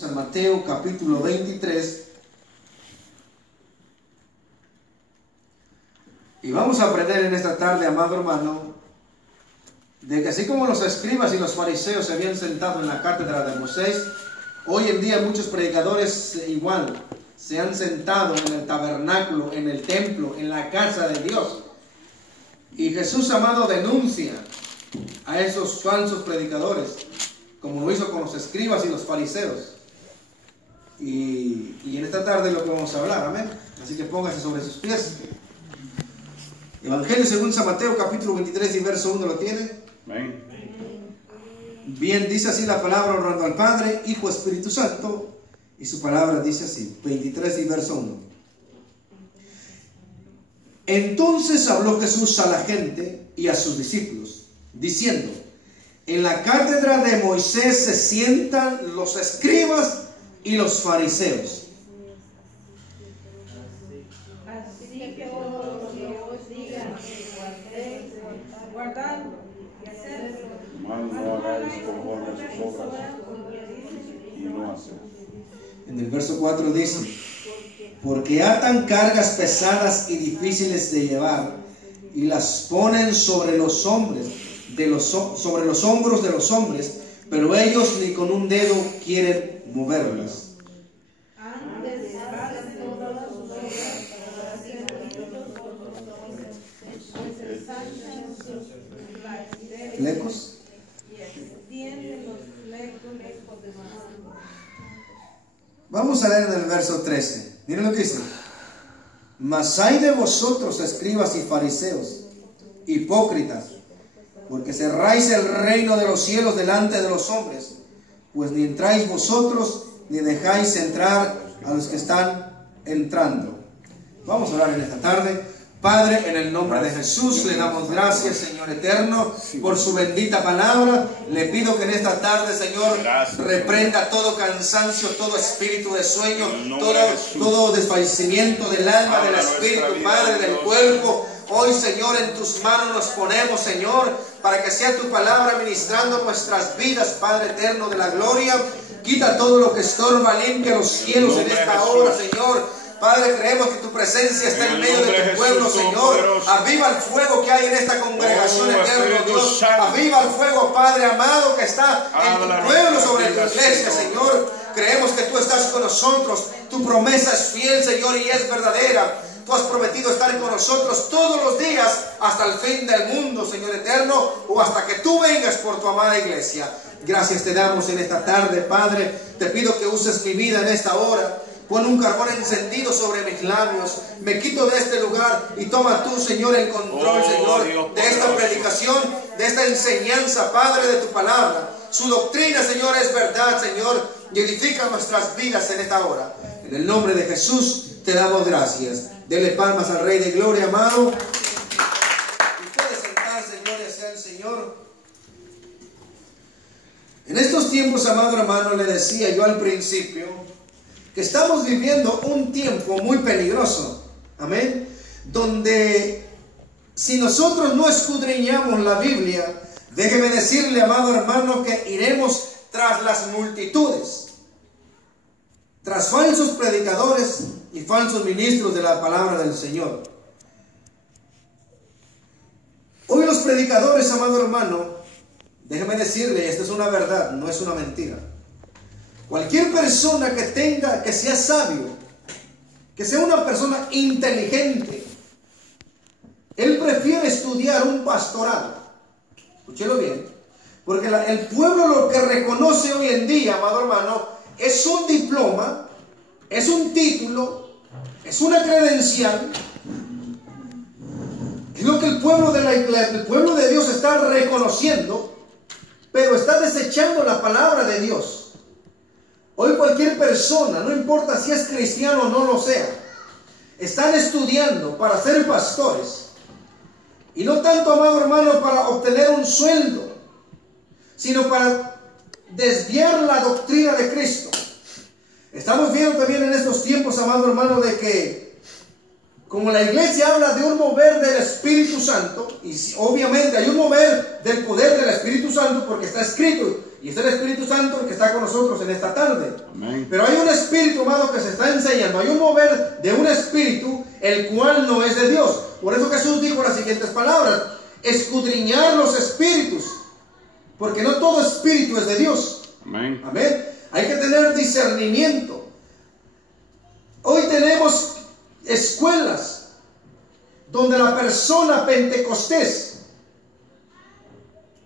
San Mateo capítulo 23 y vamos a aprender en esta tarde, amado hermano, de que así como los escribas y los fariseos se habían sentado en la cátedra de Moisés, hoy en día muchos predicadores igual se han sentado en el tabernáculo, en el templo, en la casa de Dios. Y Jesús, amado, denuncia a esos falsos predicadores, como lo hizo con los escribas y los fariseos. Y en esta tarde lo que vamos a hablar, amén. Así que póngase sobre sus pies. Evangelio según San Mateo capítulo 23 y verso 1, ¿lo tiene? Amén. Bien, dice así la palabra, honrando al Padre, Hijo, Espíritu Santo. Y su palabra dice así, 23 y verso 1. Entonces habló Jesús a la gente y a sus discípulos, diciendo: en la cátedra de Moisés se sientan los escribas y los fariseos. Así que todo lo que os digan, guardadlo y hacedlo. Mas no hagáis conforme a sus obras, y no hacéis. En el verso 4 dice: porque atan cargas pesadas y difíciles de llevar y las ponen sobre los hombres, sobre los hombros de los hombres, pero ellos ni con un dedo quieren moverlas. Antes hagan todas sus obras para hacer oídos pues ensanchan sus ¿Flecos? y extienden los flecos de más. Vamos a leer en el verso 13. Miren lo que dice: mas hay de vosotros, escribas y fariseos, hipócritas, porque cerráis el reino de los cielos delante de los hombres, pues ni entráis vosotros, ni dejáis entrar a los que están entrando. Vamos a orar en esta tarde. Padre, en el nombre de Jesús, le damos gracias, Señor eterno, por su bendita palabra. Le pido que en esta tarde, Señor, reprenda todo cansancio, todo espíritu de sueño, todo desfallecimiento del alma, del espíritu, Padre, del cuerpo. Hoy, Señor, en tus manos nos ponemos, Señor, para que sea tu palabra ministrando nuestras vidas, Padre eterno de la gloria. Quita todo lo que estorba, limpia los cielos en esta hora, Señor. Padre, creemos que tu presencia está en medio de tu pueblo, Señor. Aviva el fuego que hay en esta congregación, eterno Dios. Aviva el fuego, Padre amado, que está en tu pueblo, sobre tu iglesia, Señor. Creemos que tú estás con nosotros. Tu promesa es fiel, Señor, y es verdadera. Tú has prometido estar con nosotros todos los días hasta el fin del mundo, Señor eterno, o hasta que tú vengas por tu amada iglesia. Gracias te damos en esta tarde, Padre. Te pido que uses mi vida en esta hora. Pon un carbón encendido sobre mis labios. Me quito de este lugar y toma tú, Señor, el control, Señor, Dios de esta predicación, de esta enseñanza, Padre, de tu palabra. Su doctrina, Señor, es verdad, Señor, y edifica nuestras vidas en esta hora. En el nombre de Jesús te damos gracias. Dele palmas al Rey de Gloria, amado. Y puede sentarse, gloria sea el Señor. En estos tiempos, amado hermano, le decía yo al principio que estamos viviendo un tiempo muy peligroso, amén, donde si nosotros no escudriñamos la Biblia, déjeme decirle, amado hermano, que iremos tras las multitudes, tras falsos predicadores y falsos ministros de la palabra del Señor. Hoy los predicadores, amado hermano, déjeme decirle, esta es una verdad, no es una mentira. Cualquier persona que sea sabio, que sea una persona inteligente, él prefiere estudiar un pastorado. Escúchelo bien, porque el pueblo lo que reconoce hoy en día, amado hermano, es un diploma, es un título, es una credencial. Es lo que el pueblo de Dios está reconociendo, pero está desechando la palabra de Dios. Hoy cualquier persona, no importa si es cristiano o no lo sea, están estudiando para ser pastores. Y no tanto, amado hermano, para obtener un sueldo, sino para desviar la doctrina de Cristo. Estamos viendo también en estos tiempos, amado hermano, de que como la iglesia habla de un mover del Espíritu Santo, y obviamente hay un mover del poder del Espíritu Santo porque está escrito Y es el Espíritu Santo el que está con nosotros en esta tarde. Amén. Pero hay un espíritu, amado, que se está enseñando. Hay un mover de un espíritu el cual no es de Dios. Por eso Jesús dijo las siguientes palabras: escudriñar los espíritus, porque no todo espíritu es de Dios. Amén. Amén. Hay que tener discernimiento. Hoy tenemos escuelas donde la persona pentecostés,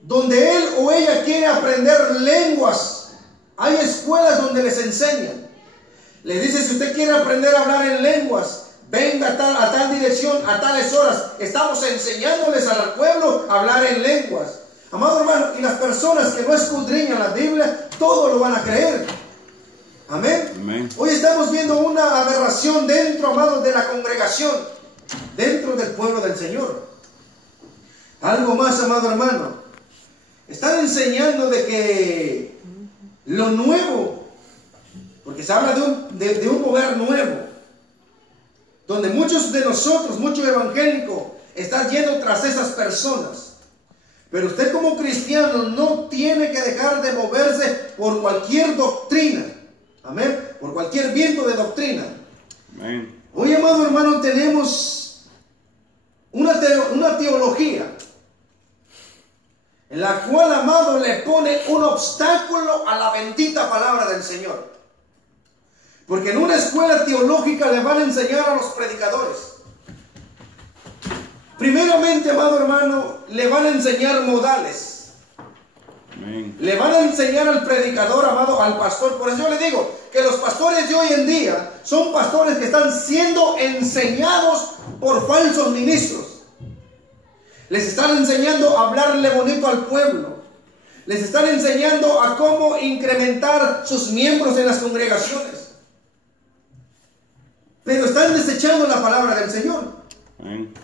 donde él o ella quiere aprender lenguas, hay escuelas donde les enseñan. Les dice: si usted quiere aprender a hablar en lenguas, venga a tal dirección, a tales horas. Estamos enseñándoles al pueblo a hablar en lenguas. Amado hermano, y las personas que no escudriñan la Biblia, todo lo van a creer. Amén. Amén. Hoy estamos viendo una aberración dentro, amados, de la congregación, dentro del pueblo del Señor. Algo más, amado hermano. Están enseñando de que lo nuevo, porque se habla de un mover nuevo, donde muchos de nosotros, muchos evangélicos, están yendo tras esas personas. Pero usted como cristiano no tiene que dejar de moverse por cualquier doctrina. Amén. Por cualquier viento de doctrina. Amén. Hoy, amado hermano, tenemos una teología en la cual, amado, le pone un obstáculo a la bendita palabra del Señor. Porque en una escuela teológica le van a enseñar a los predicadores. Primeramente, amado hermano, le van a enseñar modales. Amén. Le van a enseñar al predicador, amado, al pastor. Por eso yo le digo que los pastores de hoy en día son pastores que están siendo enseñados por falsos ministros. Les están enseñando a hablarle bonito al pueblo. Les están enseñando a cómo incrementar sus miembros en las congregaciones. Pero están desechando la palabra del Señor. Amén.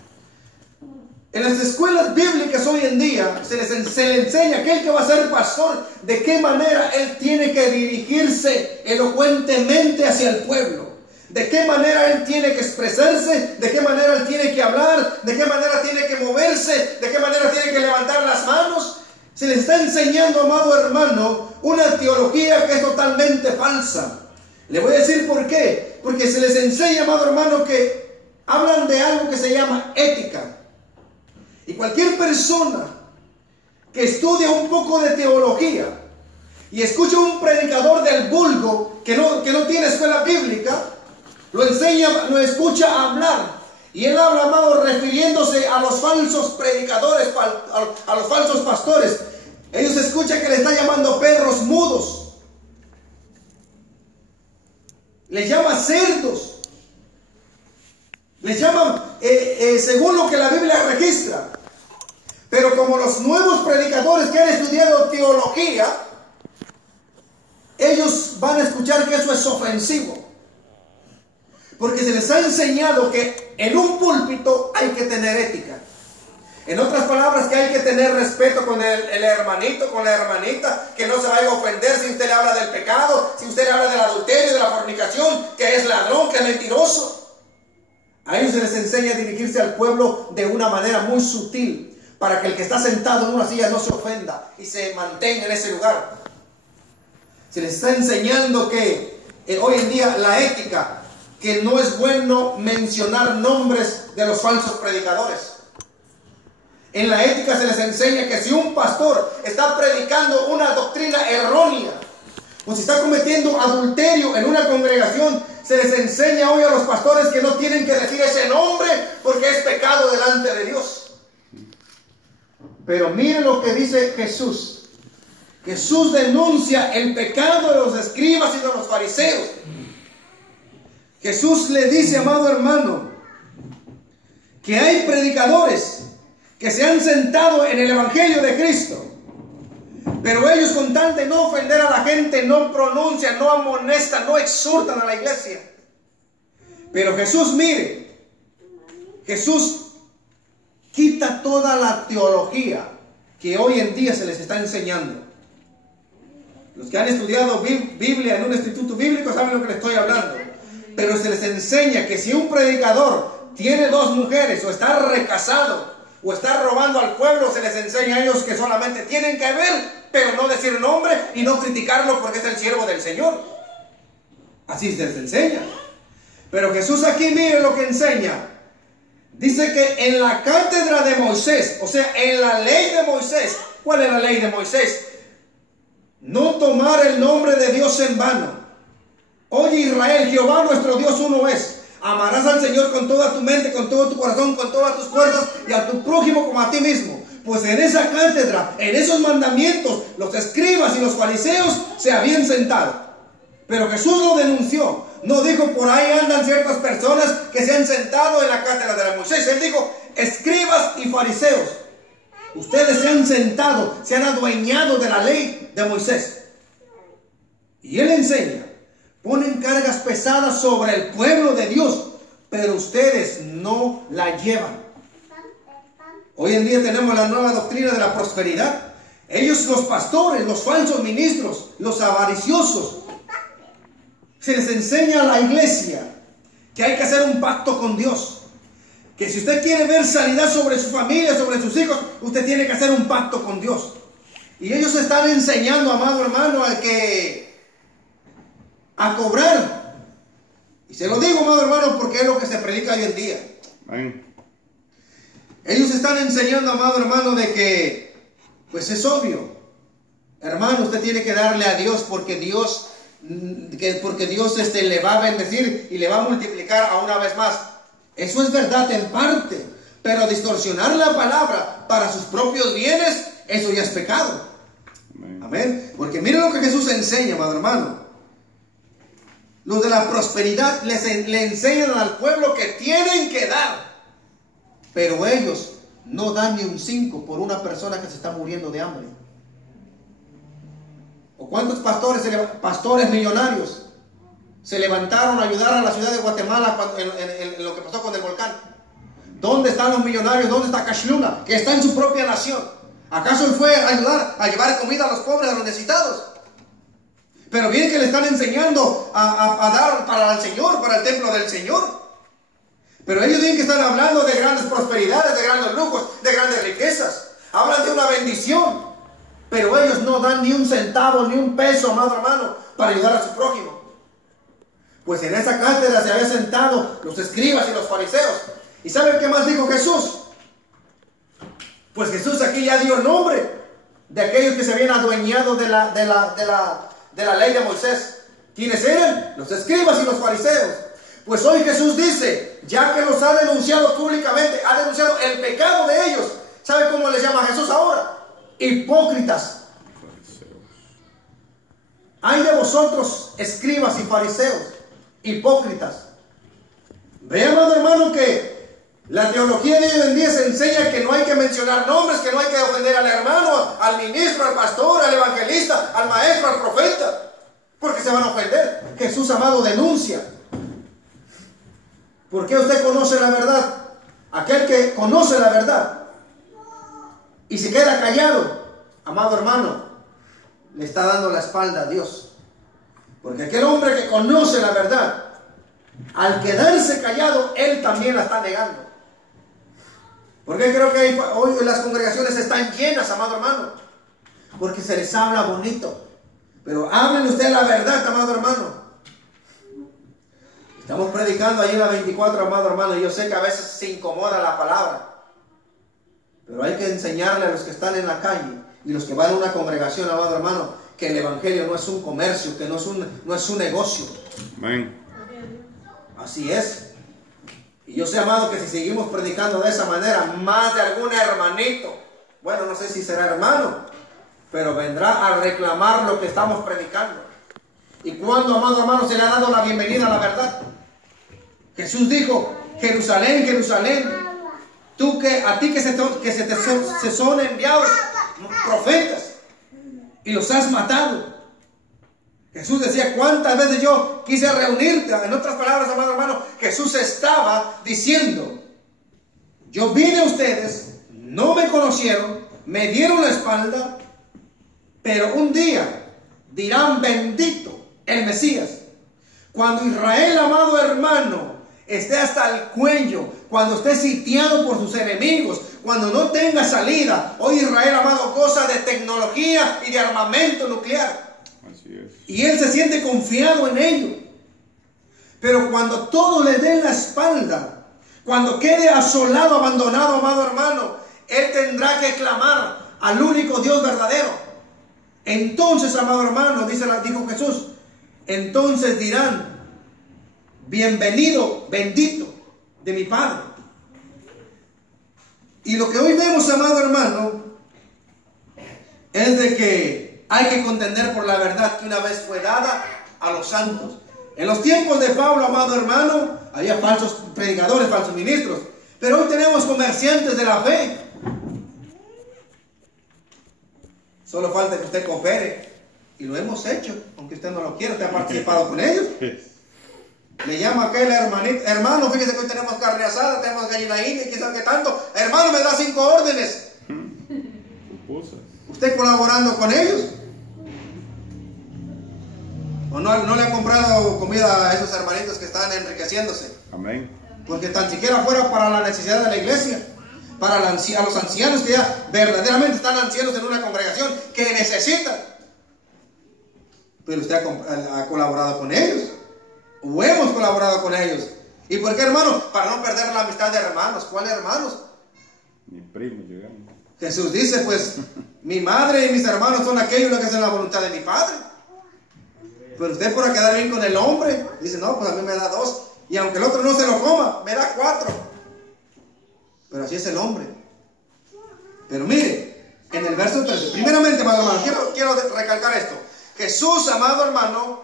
En las escuelas bíblicas hoy en día se le enseña a aquel que va a ser pastor de qué manera él tiene que dirigirse elocuentemente hacia el pueblo. De qué manera él tiene que expresarse, de qué manera él tiene que hablar, de qué manera tiene que moverse, de qué manera tiene que levantar las manos. Se le está enseñando, amado hermano, una teología que es totalmente falsa. Le voy a decir por qué. Porque se les enseña, amado hermano, que hablan de algo que se llama ética. Y cualquier persona que estudia un poco de teología y escucha un predicador del vulgo que no tiene escuela bíblica, lo escucha hablar. Y él habla, amado, refiriéndose a los falsos predicadores, a los falsos pastores. Ellos escuchan que le está llamando perros mudos. Les llama cerdos. Les llaman según lo que la Biblia registra. Pero como los nuevos predicadores que han estudiado teología, ellos van a escuchar que eso es ofensivo. Porque se les ha enseñado que en un púlpito hay que tener ética. En otras palabras, que hay que tener respeto con el hermanito, con la hermanita, que no se vaya a ofender si usted le habla del pecado, si usted le habla del adulterio, de la fornicación, que es ladrón, que es mentiroso. A ellos se les enseña a dirigirse al pueblo de una manera muy sutil, para que el que está sentado en una silla no se ofenda y se mantenga en ese lugar. Se les está enseñando que hoy en día la ética, que no es bueno mencionar nombres de los falsos predicadores. En la ética se les enseña que si un pastor está predicando una doctrina errónea, o si está cometiendo adulterio en una congregación, se les enseña hoy a los pastores que no tienen que decir ese nombre porque es pecado delante de Dios. Pero mire lo que dice Jesús. Jesús denuncia el pecado de los escribas y de los fariseos. Jesús le dice, amado hermano, que hay predicadores que se han sentado en el evangelio de Cristo, pero ellos, con tal de no ofender a la gente, no pronuncian, no amonestan, no exhortan a la iglesia. Pero Jesús, mire, Jesús quita toda la teología que hoy en día se les está enseñando. Los que han estudiado Biblia en un instituto bíblico saben lo que les estoy hablando. Pero se les enseña que si un predicador tiene 2 mujeres o está recasado, o estar robando al pueblo, se les enseña a ellos que solamente tienen que ver, pero no decir nombre y no criticarlo porque es el siervo del Señor. Así se les enseña. Pero Jesús aquí, mire lo que enseña. Dice que en la cátedra de Moisés, o sea, en la ley de Moisés. ¿Cuál es la ley de Moisés? No tomar el nombre de Dios en vano. Oye Israel, Jehová nuestro Dios uno es. Amarás al Señor con toda tu mente, con todo tu corazón, con todas tus fuerzas y a tu prójimo como a ti mismo. Pues en esa cátedra, en esos mandamientos, los escribas y los fariseos se habían sentado. Pero Jesús lo denunció. No dijo, por ahí andan ciertas personas que se han sentado en la cátedra de Moisés. Él dijo, escribas y fariseos, ustedes se han sentado, se han adueñado de la ley de Moisés. Y él enseña, ponen cargas pesadas sobre el pueblo de Dios, pero ustedes no la llevan. Hoy en día tenemos la nueva doctrina de la prosperidad. Ellos, los pastores, los falsos ministros, los avariciosos, se les enseña a la iglesia que hay que hacer un pacto con Dios. Que si usted quiere ver sanidad sobre su familia, sobre sus hijos, usted tiene que hacer un pacto con Dios. Y ellos están enseñando, amado hermano, a cobrar. Y se lo digo, amado hermano, porque es lo que se predica hoy en día. Amén. Ellos están enseñando, amado hermano, de que, pues es obvio, hermano, usted tiene que darle a Dios porque Dios le va a bendecir y le va a multiplicar a una vez más. Eso es verdad en parte, pero distorsionar la palabra para sus propios bienes, eso ya es pecado. Amén. Porque miren lo que Jesús enseña, amado hermano. Los de la prosperidad le enseñan al pueblo que tienen que dar, pero ellos no dan ni un 5 por una persona que se está muriendo de hambre. ¿O cuántos pastores millonarios se levantaron a ayudar a la ciudad de Guatemala en lo que pasó con el volcán? ¿Dónde están los millonarios? ¿Dónde está Cash Luna, que está en su propia nación? ¿Acaso él fue a ayudar a llevar comida a los pobres, a los necesitados? Pero bien que le están enseñando a dar para el Señor, para el templo del Señor. Pero ellos bien que están hablando de grandes prosperidades, de grandes lujos, de grandes riquezas. Hablan de una bendición. Pero ellos no dan ni un centavo, ni un peso, amado hermano, para ayudar a su prójimo. Pues en esa cátedra se habían sentado los escribas y los fariseos. ¿Y saben qué más dijo Jesús? Pues Jesús aquí ya dio nombre de aquellos que se habían adueñado de la ley de Moisés. ¿Quiénes eran? Los escribas y los fariseos. Pues hoy Jesús dice, ya que los ha denunciado públicamente, ha denunciado el pecado de ellos. ¿Sabe cómo les llama Jesús ahora? Hipócritas. Ay de vosotros, escribas y fariseos, hipócritas. Ve, amado hermano, que la teología de hoy en día se enseña que no hay que mencionar nombres, que no hay que ofender al hermano, al ministro, al pastor, al evangelista, al maestro, al profeta, porque se van a ofender. Jesús, amado, denuncia. ¿Por qué usted conoce la verdad? Aquel que conoce la verdad y se queda callado, amado hermano, le está dando la espalda a Dios. Porque aquel hombre que conoce la verdad, al quedarse callado, él también la está negando. Porque creo que hoy las congregaciones están llenas, amado hermano, porque se les habla bonito. Pero hablen usted la verdad, amado hermano. Estamos predicando ahí en la 24, amado hermano, y yo sé que a veces se incomoda la palabra. Pero hay que enseñarle a los que están en la calle y los que van a una congregación, amado hermano, que el evangelio no es un comercio, que no es un negocio. Amén. Así es. Y yo sé, amado, que si seguimos predicando de esa manera, más de algún hermanito, bueno, no sé si será hermano, pero vendrá a reclamar lo que estamos predicando. ¿Y cuándo, amado hermano, se le ha dado la bienvenida a la verdad? Jesús dijo, Jerusalén, Jerusalén, tú a ti que se son enviados profetas y los has matado. Jesús decía, ¿cuántas veces yo quise reunirte? En otras palabras, amado hermano, Jesús estaba diciendo, yo vine a ustedes, no me conocieron, me dieron la espalda, pero un día dirán, bendito el Mesías. Cuando Israel, amado hermano, esté hasta el cuello, cuando esté sitiado por sus enemigos, cuando no tenga salida. Hoy Israel, amado, goza de tecnología y de armamento nuclear. Así es. Y él se siente confiado en ello. Pero cuando todo le dé la espalda, cuando quede asolado, abandonado, amado hermano, él tendrá que clamar al único Dios verdadero. Entonces, amado hermano, dijo Jesús, entonces dirán, bienvenido, bendito de mi Padre. Y lo que hoy vemos, amado hermano, es de que hay que contender por la verdad que una vez fue dada a los santos. En los tiempos de Pablo, amado hermano, había falsos predicadores, falsos ministros, pero hoy tenemos comerciantes de la fe. Solo falta que usted coopere, y lo hemos hecho, aunque usted no lo quiera. Usted ha participado con ellos. Le llama a aquel hermanito, hermano, fíjese que hoy tenemos carne asada, tenemos gallina india, y quizás que tanto, hermano, me da 5 órdenes. ¿Usted colaborando con ellos? ¿O no le ha comprado comida a esos hermanitos que están enriqueciéndose? Amén. Porque tan siquiera fuera para la necesidad de la iglesia, para a los ancianos que ya verdaderamente están ancianos en una congregación que necesitan. Pero usted ha colaborado con ellos, o hemos colaborado con ellos. ¿Y por qué, hermano? Para no perder la amistad de hermanos. ¿Cuáles hermanos? Ni primos llegamos. Jesús dice, pues, mi madre y mis hermanos son aquellos que hacen la voluntad de mi Padre. Pero usted, por quedar bien con el hombre, dice, no, pues a mí me da 2. Y aunque el otro no se lo coma, me da 4. Pero así es el hombre. Pero mire, en el verso 13, primeramente, amado hermano, quiero recalcar esto. Jesús, amado hermano,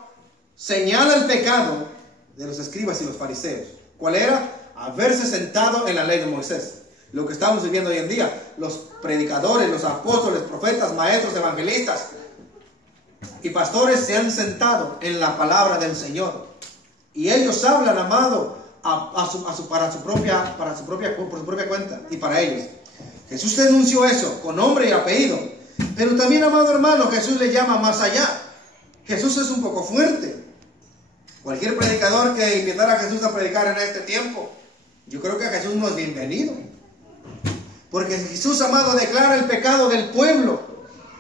señala el pecado de los escribas y los fariseos. ¿Cuál era? Haberse sentado en la ley de Moisés. Lo que estamos viviendo hoy en día. Los predicadores, los apóstoles, profetas, maestros, evangelistas y pastores se han sentado en la palabra del Señor. Y ellos hablan, amado, por su propia cuenta y para ellos. Jesús denunció eso con nombre y apellido. Pero también, amado hermano, Jesús le llama más allá. Jesús es un poco fuerte. Cualquier predicador que invitara a Jesús a predicar en este tiempo, yo creo que a Jesús no es bienvenido. Porque Jesús, amado, declara el pecado del pueblo.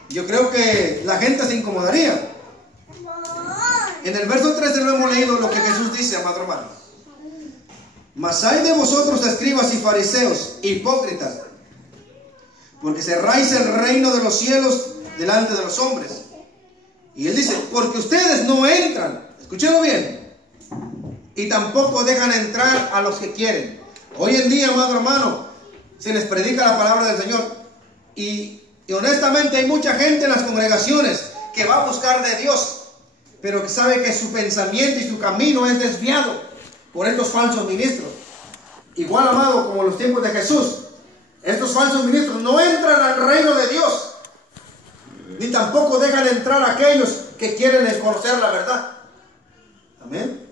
Yo creo que la gente se incomodaría. En el verso 13 lo hemos leído lo que Jesús dice, amado hermano. Mas hay de vosotros, escribas y fariseos, hipócritas, porque cerráis el reino de los cielos delante de los hombres. Y él dice, porque ustedes no entran, escúchenlo bien, y tampoco dejan entrar a los que quieren. Hoy en día, amado hermano, se les predica la palabra del Señor, y honestamente hay mucha gente en las congregaciones que va a buscar de Dios, pero que sabe que su pensamiento y su camino es desviado por estos falsos ministros. Igual, amado, como en los tiempos de Jesús, estos falsos ministros no entran al reino de Dios, ni tampoco dejan entrar a aquellos que quieren conocer la verdad. Amén.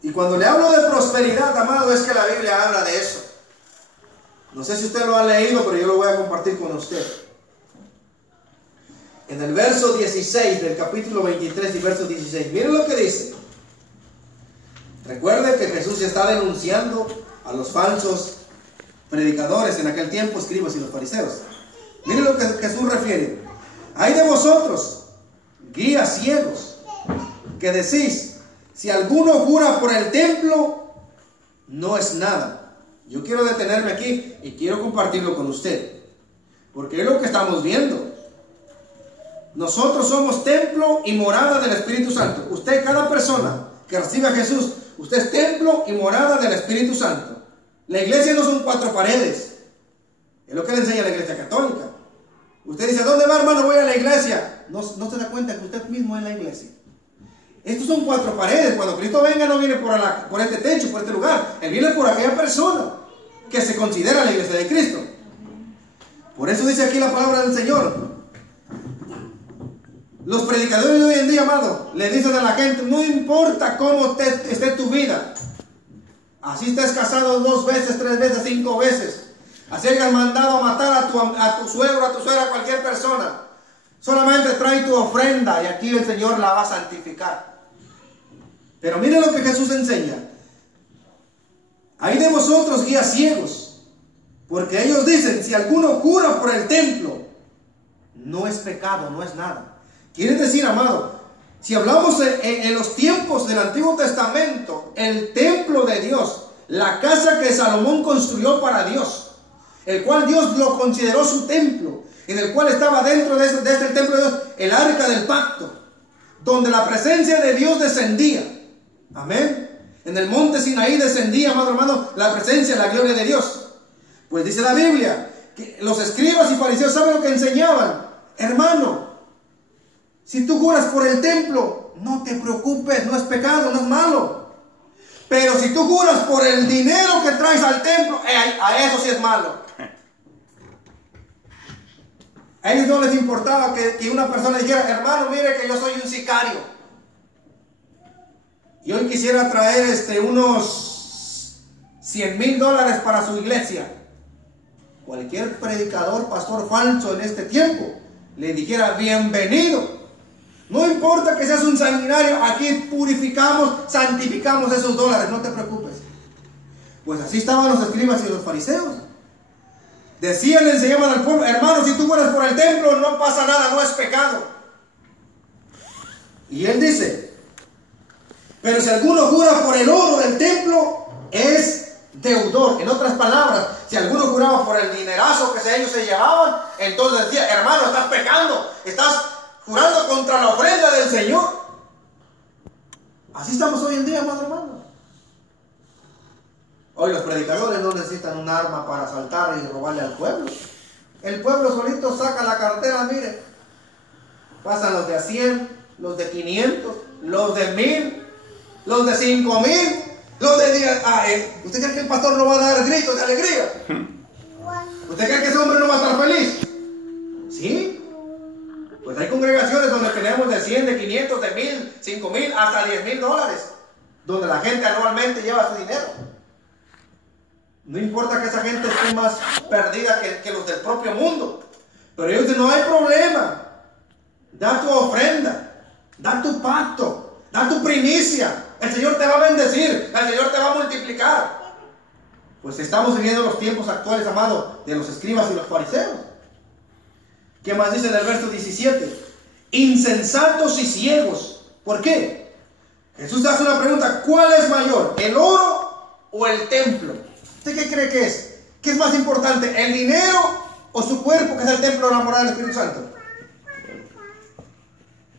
Y cuando le hablo de prosperidad, amado, es que la Biblia habla de eso. No sé si usted lo ha leído, pero yo lo voy a compartir con usted. En el verso 16 del capítulo 23 y verso 16, miren lo que dice. Recuerde que Jesús está denunciando a los falsos predicadores en aquel tiempo, escribas y los fariseos. Miren lo que Jesús refiere. Hay de vosotros, guías ciegos, que decís, si alguno jura por el templo, no es nada. Yo quiero detenerme aquí y quiero compartirlo con usted, porque es lo que estamos viendo. Nosotros somos templo y morada del Espíritu Santo. Usted, cada persona que recibe a Jesús, usted es templo y morada del Espíritu Santo. La iglesia no son 4 paredes. Es lo que le enseña la iglesia católica. Usted dice, ¿dónde va, hermano? Voy a la iglesia. No se da cuenta que usted mismo es la iglesia. Estos son 4 paredes. Cuando Cristo venga, no viene por este techo, por este lugar. Él viene por aquella persona que se considera la iglesia de Cristo. Por eso dice aquí la palabra del Señor. Los predicadores de hoy en día, amado, le dicen a la gente, no importa cómo esté tu vida. Así estés casado 2 veces, 3 veces, 5 veces. Así hayas mandado a matar a tu suegro, a tu suegra, a cualquier persona. Solamente trae tu ofrenda y aquí el Señor la va a santificar. Pero miren lo que Jesús enseña. Hay de vosotros, guías ciegos, Porque ellos dicen, si alguno jura por el templo, no es pecado, no es nada. Quiere decir, amado, si hablamos en los tiempos del Antiguo Testamento, el templo de Dios, la casa que Salomón construyó para Dios, el cual Dios lo consideró su templo, en el cual estaba dentro de este templo de Dios el arca del pacto, donde la presencia de Dios descendía. Amén. En el monte Sinaí descendía, amado hermano, la presencia, la gloria de Dios. Pues dice la Biblia que los escribas y fariseos, ¿saben lo que enseñaban? Hermano, si tú juras por el templo, no te preocupes, no es pecado, no es malo. Pero si tú juras por el dinero que traes al templo, a eso sí es malo. A ellos no les importaba que una persona dijera, hermano, mire que yo soy un sicario. Y hoy quisiera traer unos $100,000 para su iglesia. Cualquier predicador, pastor falso en este tiempo le dijera, bienvenido. No importa que seas un sanguinario, aquí purificamos, santificamos esos dólares, no te preocupes. Pues así estaban los escribas y los fariseos. Decían, le enseñaban al pueblo, hermano, si tú juras por el templo, no pasa nada, no es pecado. Y él dice, pero si alguno jura por el oro del templo, es deudor. En otras palabras, si alguno juraba por el dinerazo que ellos se llevaban, entonces decía, hermano, estás pecando, estás jurando contra la ofrenda del Señor. Así estamos hoy en día, amado hermano. Hoy los predicadores no necesitan un arma para asaltar y robarle al pueblo. El pueblo solito saca la cartera, mire. Pasan los de a 100, los de 500, los de 1000, los de 5000, los de 10. ¿Usted cree que el pastor no va a dar gritos de alegría? ¿Usted cree que ese hombre no va a estar feliz? ¿Sí? Pues hay congregaciones donde tenemos de 100, de 500, de 1000, 5000, hasta $10,000, donde la gente anualmente lleva su dinero. No importa que esa gente esté más perdida que los del propio mundo, pero ellos dicen, no hay problema, da tu ofrenda, da tu pacto, da tu primicia, el Señor te va a bendecir, el Señor te va a multiplicar. Pues estamos viviendo los tiempos actuales, amado, de los escribas y los fariseos. ¿Qué más dice en el verso 17? Insensatos y ciegos. ¿Por qué? Jesús hace una pregunta, ¿cuál es mayor, el oro o el templo? ¿Usted qué cree que es? ¿Qué es más importante, el dinero o su cuerpo, que es el templo de la morada del Espíritu Santo?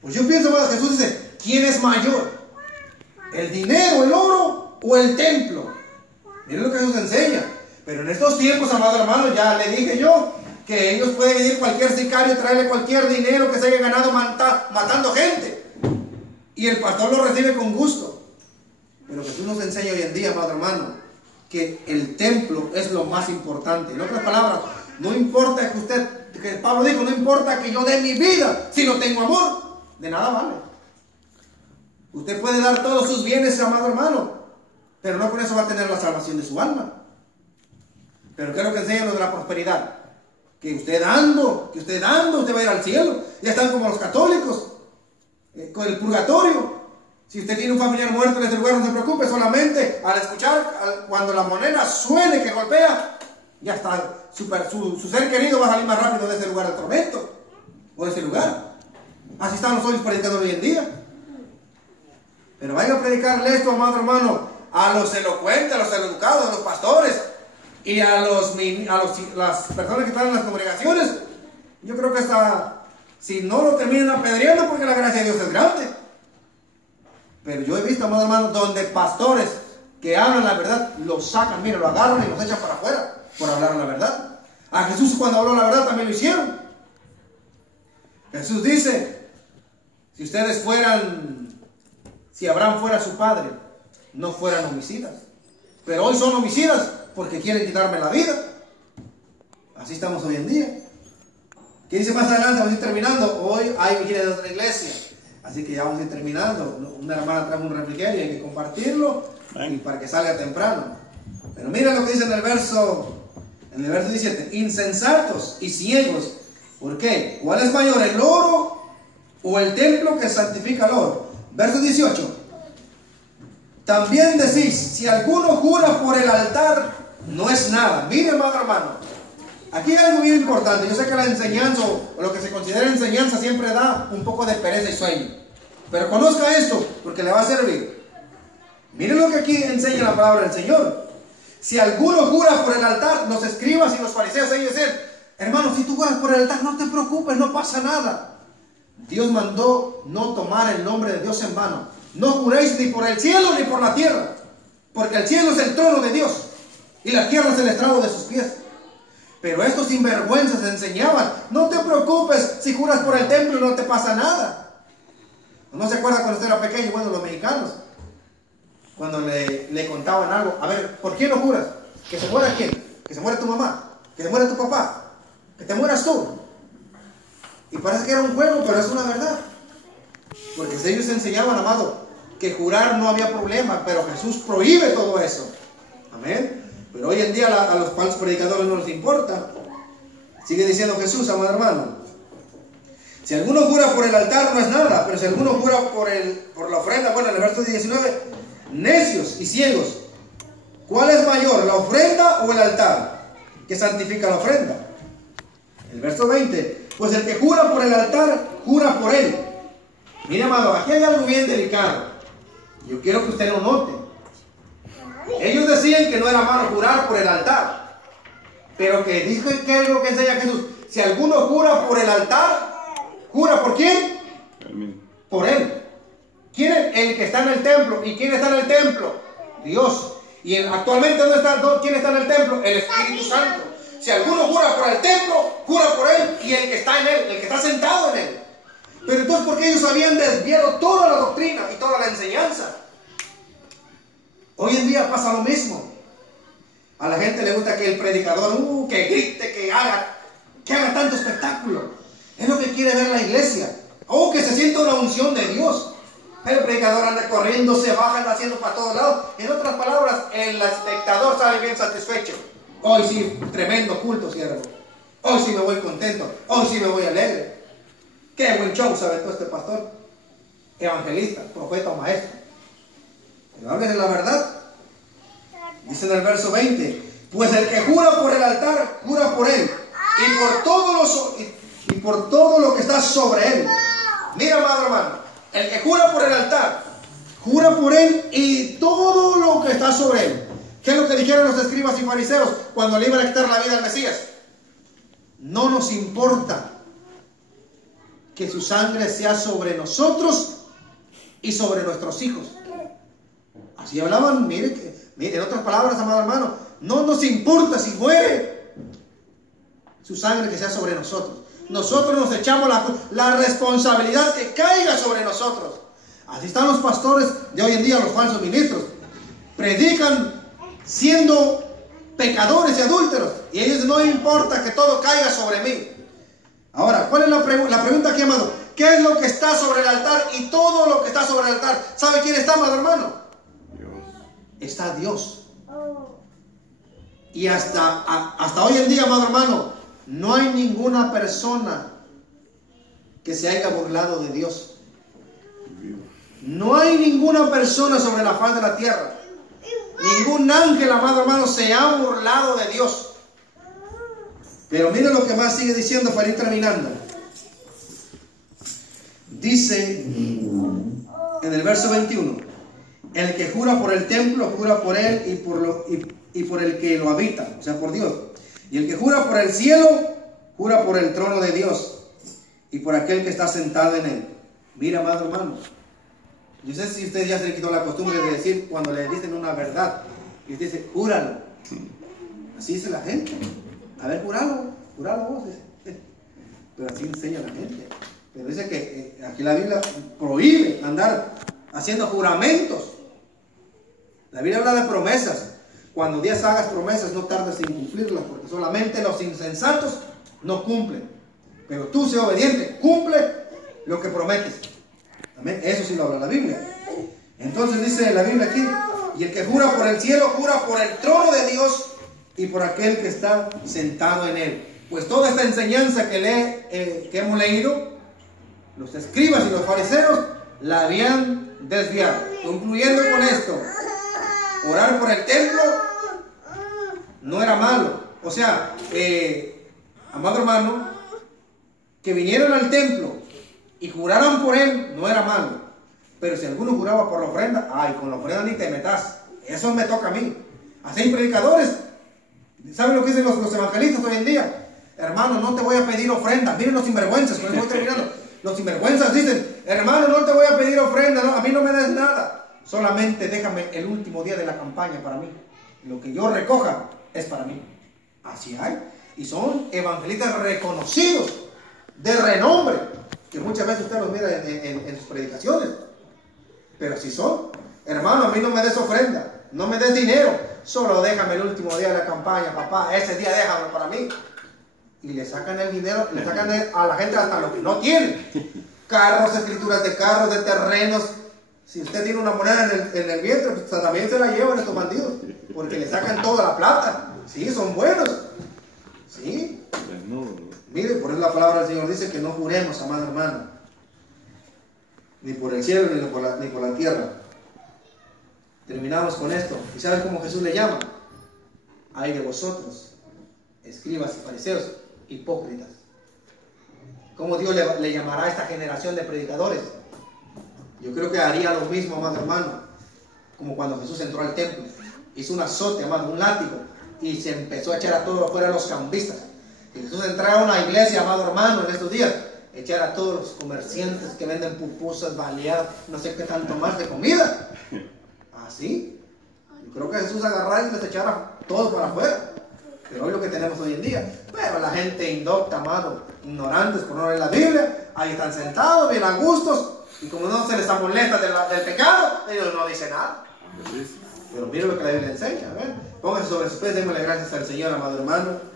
Pues yo pienso, amado, Jesús dice, ¿quién es mayor? ¿El dinero, el oro o el templo? Miren lo que Jesús enseña. Pero en estos tiempos, amado hermano, ya le dije yo que ellos pueden ir cualquier sicario y traerle cualquier dinero que se haya ganado matando gente. Y el pastor lo recibe con gusto. Pero Jesús nos enseña hoy en día, amado hermano, que el templo es lo más importante. En otras palabras, no importa que Pablo dijo, no importa que yo dé mi vida, si no tengo amor, de nada vale. Usted puede dar todos sus bienes, amado hermano, pero no con eso va a tener la salvación de su alma. Pero ¿qué es lo que enseña lo de la prosperidad? Que usted dando, usted va a ir al cielo. Ya están como los católicos, con el purgatorio. Si usted tiene un familiar muerto en ese lugar, no se preocupe, solamente al escuchar, cuando la moneda suene que golpea, ya está, su ser querido va a salir más rápido de ese lugar del tormento, o de ese lugar. Así están los hoy predicadores hoy en día. Pero vaya a predicarle esto, amado hermano, a los elocuentes, a los educados, a los pastores, y a las personas que están en las congregaciones. Yo creo que hasta, si no lo terminan apedreando, porque la gracia de Dios es grande. Pero yo he visto, amado hermano, donde pastores que hablan la verdad, los sacan, mira, lo agarran y los echan para afuera por hablar la verdad. A Jesús, cuando habló la verdad, también lo hicieron. Jesús dice, si Abraham fuera su padre, no fueran homicidas. Pero hoy son homicidas porque quieren quitarme la vida. Así estamos hoy en día. ¿Qué dice más adelante? Vamos a ir terminando. Hoy hay vigilia de otra iglesia. Así que ya vamos a ir terminando. Una hermana trae un refrigerio y hay que compartirlo y para que salga temprano. Pero mira lo que dice en el verso 17. Insensatos y ciegos. ¿Por qué? ¿Cuál es mayor, el oro o el templo que santifica el oro? Verso 18. También decís, si alguno jura por el altar no es nada. Mire, amado hermano, aquí hay algo bien importante. Yo sé que la enseñanza o lo que se considera enseñanza siempre da un poco de pereza y sueño, pero conozca esto porque le va a servir. Miren lo que aquí enseña la palabra del Señor. Si alguno jura por el altar, los escribas y los fariseos, ellos dicen: hermano, si tú juras por el altar, no te preocupes, no pasa nada. Dios mandó no tomar el nombre de Dios en vano. No juréis ni por el cielo ni por la tierra, porque el cielo es el trono de Dios y la tierra es el estrado de sus pies. Pero estos sinvergüenzas enseñaban: no te preocupes, si juras por el templo no te pasa nada. ¿No se acuerda cuando usted era pequeño? Bueno, los mexicanos, cuando le contaban algo: a ver, ¿por quién no juras? ¿Que se muera quién? ¿Que se muera tu mamá? ¿Que se muera tu papá? ¿Que te mueras tú? Y parece que era un juego, pero es una verdad. Porque ellos enseñaban, amado, que jurar no había problema, pero Jesús prohíbe todo eso. Amén. Pero hoy en día a los falsos predicadores no les importa. Sigue diciendo Jesús, amado hermano: si alguno jura por el altar no es nada, pero si alguno jura por la ofrenda, bueno, en el verso 19, necios y ciegos, ¿cuál es mayor, la ofrenda o el altar que santifica la ofrenda? El verso 20, pues el que jura por el altar, jura por él. Mira, amado, aquí hay algo bien delicado. Yo quiero que usted lo note. Ellos decían que no era malo jurar por el altar, pero que dice que es lo que enseña Jesús: si alguno jura por el altar, ¿jura por quién? Por él. ¿Quién es el que está en el templo? ¿Y quién está en el templo? Dios. Y actualmente ¿quién está en el templo? El Espíritu Santo. Si alguno jura por el templo, jura por él y el que está en él, el que está sentado en él. Pero entonces, ¿por qué ellos habían desviado toda la doctrina y toda la enseñanza? Hoy en día pasa lo mismo. A la gente le gusta que el predicador que grite, que haga tanto espectáculo. Es lo que quiere ver la iglesia. O que se sienta una unción de Dios. El predicador anda corriendo, se baja, anda haciendo para todos lados. En otras palabras, el espectador sale bien satisfecho. Hoy sí, tremendo culto, siervo. Hoy sí me voy contento. Hoy sí me voy alegre. Qué buen show se aventó este pastor. Evangelista, profeta o maestro. Pero háblele la verdad. Dice en el verso 20: pues el que jura por el altar, jura por él y por todo lo que está sobre él. Mira, amado hermano, el que jura por el altar, jura por él y todo lo que está sobre él. ¿Qué es lo que dijeron los escribas y fariseos cuando le iban a quitar la vida al Mesías? No nos importa que su sangre sea sobre nosotros y sobre nuestros hijos. Así hablaban. Mire, en otras palabras, amado hermano, no nos importa si muere su sangre, que sea sobre nosotros. Nosotros nos echamos la responsabilidad que caiga sobre nosotros. Así están los pastores de hoy en día, los falsos ministros. Predican siendo pecadores y adúlteros, y a ellos no importa que todo caiga sobre mí. Ahora, ¿cuál es la pregunta aquí, amado? ¿Qué es lo que está sobre el altar? Y todo lo que está sobre el altar, ¿sabe quién está, amado hermano? Dios. Está Dios. Y hasta hoy en día, amado hermano, no hay ninguna persona que se haya burlado de Dios. No hay ninguna persona sobre la faz de la tierra, ningún ángel, amado hermano, se ha burlado de Dios. Pero mire lo que más sigue diciendo para ir terminando. Dice en el verso 21: el que jura por el templo, jura por él y por el que lo habita, o sea, por Dios. Y el que jura por el cielo, jura por el trono de Dios y por aquel que está sentado en él. Mira, amado hermano, yo sé si usted ya se le quitó la costumbre de decir, cuando le dicen una verdad, y usted dice: júralo. Así dice la gente. A ver, júralo vos. Pero así enseña la gente. Pero dice que aquí la Biblia prohíbe andar haciendo juramentos. La Biblia habla de promesas. Cuando Dios hagas promesas, no tardes en cumplirlas, porque solamente los insensatos no cumplen. Pero tú, sé obediente, cumple lo que prometes. Amén. Eso sí lo habla la Biblia. Entonces dice la Biblia aquí: y el que jura por el cielo, jura por el trono de Dios y por aquel que está sentado en él. Pues toda esta enseñanza que hemos leído, los escribas y los fariseos la habían desviado. Concluyendo con esto: orar por el templo no era malo. O sea, amado hermano, que vinieran al templo y juraran por él, no era malo. Pero si alguno juraba por la ofrenda, ay, con la ofrenda ni te metas. Eso me toca a mí. Así hay predicadores. ¿Saben lo que dicen los evangelistas hoy en día? Hermano, no te voy a pedir ofrenda. Miren los sinvergüenzas, con eso voy terminando. Los sinvergüenzas dicen, hermano, no te voy a pedir ofrenda, no, a mí no me des nada. Solamente déjame el último día de la campaña para mí. Lo que yo recoja es para mí. Así hay. Y son evangelistas reconocidos, de renombre, que muchas veces usted los mira en sus predicaciones. Pero si son, hermano, a mí no me des ofrenda, no me des dinero, solo déjame el último día de la campaña, papá, ese día déjame para mí. Y le sacan el dinero, le sacan a la gente hasta lo que no tiene. Carros, escrituras de carros, de terrenos. Si usted tiene una moneda en el vientre, pues también se la llevan estos bandidos, porque le sacan toda la plata. Sí, son buenos. Sí. Mire, por eso la palabra del Señor dice que no juremos, amado hermano, ni por el cielo, ni por la tierra. Terminamos con esto. ¿Y sabes cómo Jesús le llama? Ay de vosotros, escribas y fariseos, hipócritas. ¿Cómo Dios le llamará a esta generación de predicadores? Yo creo que haría lo mismo, amado hermano, como cuando Jesús entró al templo. Hizo un azote, amado, un látigo, y se empezó a echar a todos afuera los cambistas. Y Jesús entrara a una iglesia, amado hermano, en estos días, echar a todos los comerciantes que venden pupusas, baleadas, no sé qué tanto más de comida. Así. Yo creo que Jesús agarrara y les echara todo para afuera. Pero hoy lo que tenemos hoy en día. Pero la gente indocta, amado, ignorantes por no leer la Biblia, ahí están sentados, bien a gustos, y como no se les amolesta del pecado, ellos no dicen nada. Pero mire lo que la Biblia enseña. Pónganse sobre sus pies, démosle gracias al Señor, amado hermano.